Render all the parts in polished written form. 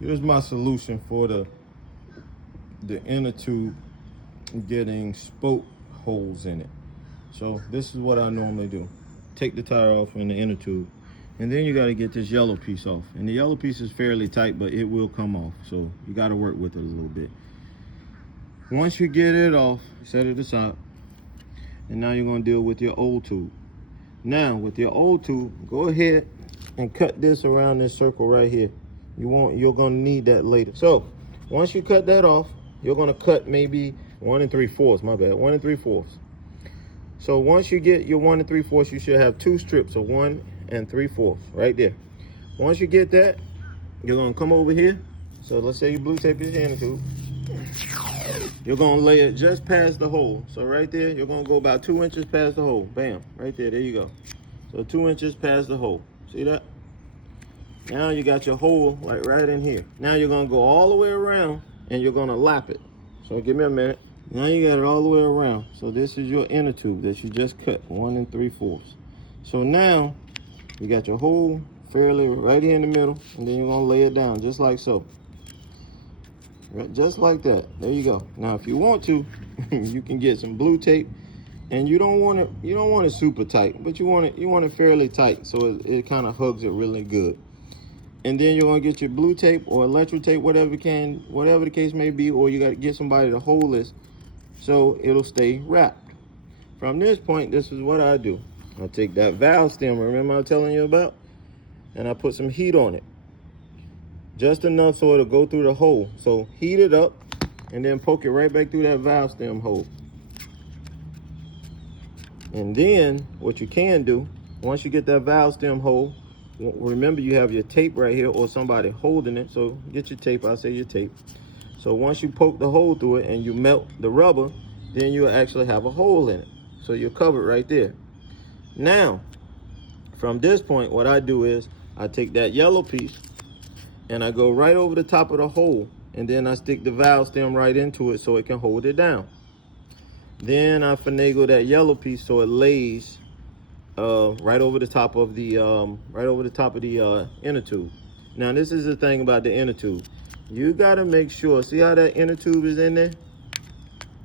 Here's my solution for the inner tube getting spoke holes in it. So this is what I normally do. Take the tire off in the inner tube, and then you got to get this yellow piece off. And the yellow piece is fairly tight, but it will come off. So you got to work with it a little bit. Once you get it off, set it aside. And now you're going to deal with your old tube. Now with your old tube, go ahead and cut this around this circle right here. You're going to need that later. So once you cut that off, you're going to cut maybe 1 3/4, my bad, 1 3/4. So once you get your 1 3/4, you should have 2 strips of 1 3/4 right there. Once you get that, you're going to come over here. So let's say you blue tape your inner tube. You're going to lay it just past the hole. So right there, you're going to go about 2 inches past the hole. Bam, right there, there you go. So 2 inches past the hole. See that? Now you got your hole like right in here. Now you're going to go all the way around and you're going to lap it. So give me a minute. Now you got it all the way around. So this is your inner tube that you just cut, 1 3/4. So now you got your hole fairly right here in the middle, and then you're going to lay it down just like so. Right, just like that. There you go. Now if you want to, you can get some blue tape, and you don't want it super tight, but you want it fairly tight so it kind of hugs it really good. And then you're gonna get your blue tape or electric tape, whatever the case may be, or you got to get somebody to hold this so it'll stay wrapped. From this point, this is what I do. I take that valve stem, remember I was telling you about, and I put some heat on it. Just enough so it'll go through the hole. So heat it up and then poke it right back through that valve stem hole. And then what you can do, once you get that valve stem hole, remember you have your tape right here or somebody holding it. So get your tape, I say your tape. So once you poke the hole through it and you melt the rubber, then you'll actually have a hole in it. So you're covered right there. Now, from this point, what I do is I take that yellow piece and I go right over the top of the hole, and then I stick the valve stem right into it so it can hold it down. Then I finagle that yellow piece so it lays right over the top of the inner tube. Now this is the thing about the inner tube. You gotta make sure, see how that inner tube is in there?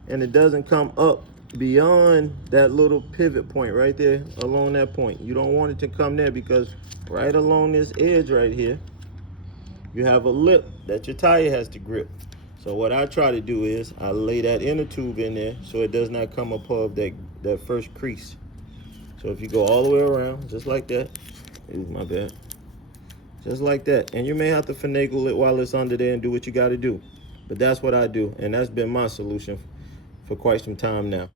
And it doesn't come up beyond that little pivot point right there, along that point. You don't want it to come there, because right along this edge right here, you have a lip that your tire has to grip. So what I try to do is I lay that inner tube in there so it does not come above that first crease. So if you go all the way around, just like that, ooh, my bad, just like that. And you may have to finagle it while it's under there and do what you got to do. But that's what I do, and that's been my solution for quite some time now.